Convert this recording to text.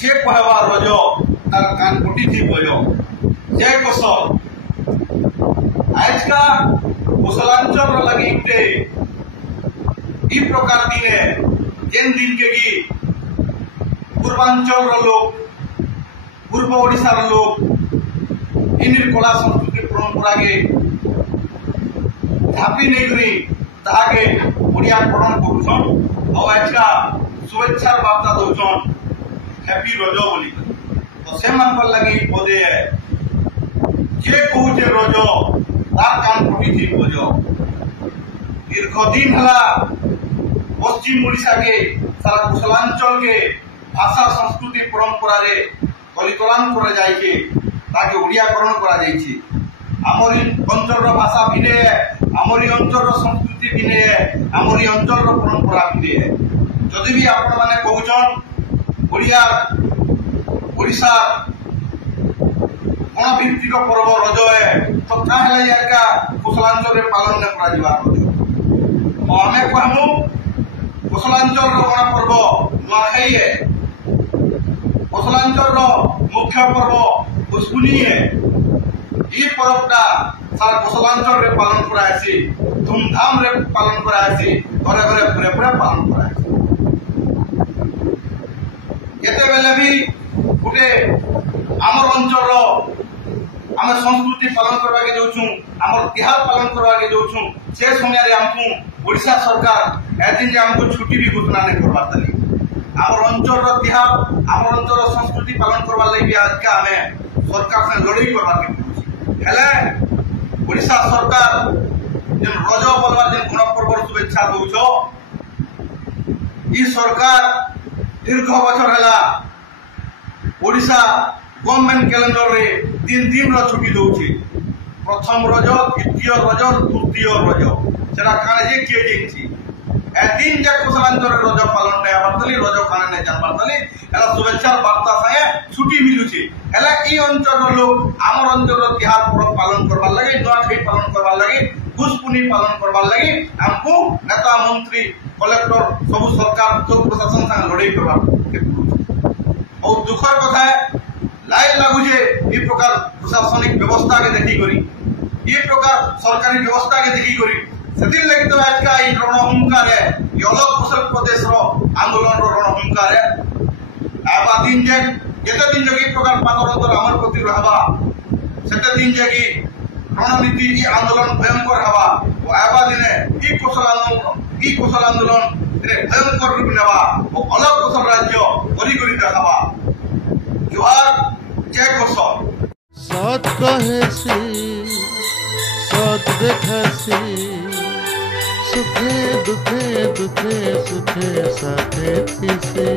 जे कहवा रज तार कान कोटी थी बजो जय कोसल आज का कुशलांचल लगी उठे इ प्रकार दिने जेन दिन के की पूर्वांचल लोग पूर्व ओडिशा लोग इन कला संस्कृति परंपरा के झापी नहीं ताके ओडिया ग्रहण करुछन और आज का शुभेच्छा वार्ता दौन हैप्पी रज बोली तो से मान लगी पदे जे कहूचे रज तार कान फुटी थी बजो दीर्घ दिन हला पश्चिम ओडिशा के सारा कुशलांचल के भाषा संस्कृति परंपरा रे कलिकलाम करा जायके ताके ओडियाकरण करा जायछि आमरी अंचल भाषा भिने आमरी अंचल संस्कृति भिने आमरी अंचल परंपरा भिने जदि भी आपण माने कहउछन ओडिया ओडिशा गणभित्तिक पर्व रज है तो क्या है यार कुशलांचल पालन न करा जिबा तो आमे कहमु कुशलांचल गण पर्व नुआखाई है कुशलांचल मुख्य पर्व पुष्पुनी है ये पर्वटा सारा कुशलांचल रे पालन करासी धूमधाम रे पालन करासी घरे घरे पूरे पूरे पालन करासी केते बेले भी गुटे आमर अंचल आम संस्कृति पालन करवा के जाऊँ आम तिहार पालन करवा के जाऊँ से समय आमको ओडिशा सरकार एदिन जे आमको छुट्टी भी घोषणा नहीं करवा तली आम अंचल तिहार आम अंचल संस्कृति पालन करवा लगी आज का आम सरकार से लड़ाई करवा के हेले ओडिशा सरकार जेन रज बोलवा जेन गणपर्व शुभेच्छा दौछ ई सरकार दीर्घ बछर है ओडिशा गवर्नमेंट कैलेंडर रे 3 दिन छुट्टी दौछि प्रथम रज द्वितीय रज तृतीय रज सेटा काने जे किए जेछि ए दिन जे कुशलांचल रज पालन नै आबतली रज खाने नै जान पातली एला शुभेच्छा वार्ता संगे छुट्टी मिलुछि एला ई अंचल लोग आमर अंचल तिहार पर्व पालन करबा लागि नुआखाई पालन करबा लागि पुष्पुनी पालन करबा लागि हमको नेता मंत्री कलेक्टर सब सरकार सब प्रशासन संग लड़ाई करबा बहुत दुखर कथा है लाइन लगुचे ये प्रकार प्रशासनिक व्यवस्था के देखी करी ये प्रकार सरकारी व्यवस्था के देखी करी सेदिन लगी तो आज का रणहुंकार है ये अलग कुशल प्रदेश रो आंदोलन रो रणहुंकार है आबा दिन जे केते दिन जगी प्रकार पातरंतर हमर प्रति रहबा सेते दिन जगी रणनीति ई आंदोलन भयंकर हवा वो आबा दिने ई कुशल आंदोलन रे भयंकर रूप नेवा वो अलग कुशल राज्य करी करी देखाबा जोहार जय कुशल सत कहेसी सत देखासी सुखे दुखे दुखे सुखे साथे थीसी।